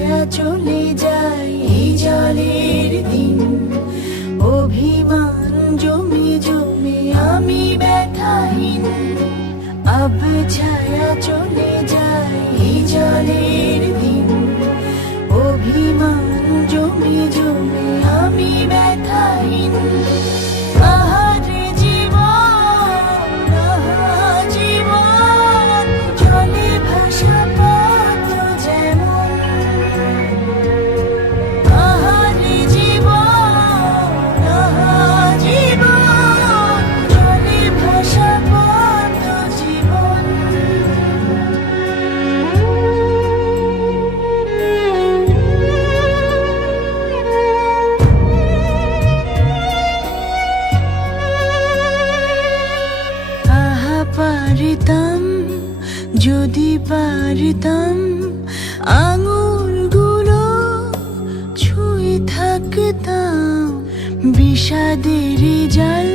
ছায়া চলে যায় এই জলের দিন, অভিমান জমে জমে আমি ব্যথাহীন। আব ছায়া চলে যায় এই জলের দিন, অভিমান জমে জমে আমি ব্যথাহীন। আহারে জীবন, আহা জীবন, জলে ভাসা পদ্ম যেমন। আহারে জীবন, আহা জীবন, জলে ভাসা পদ্ম জীবন। পারিতাম যদি পারিতাম আঙুলগুলো ছুঁয়ে থাকতাম বিষাদের জাল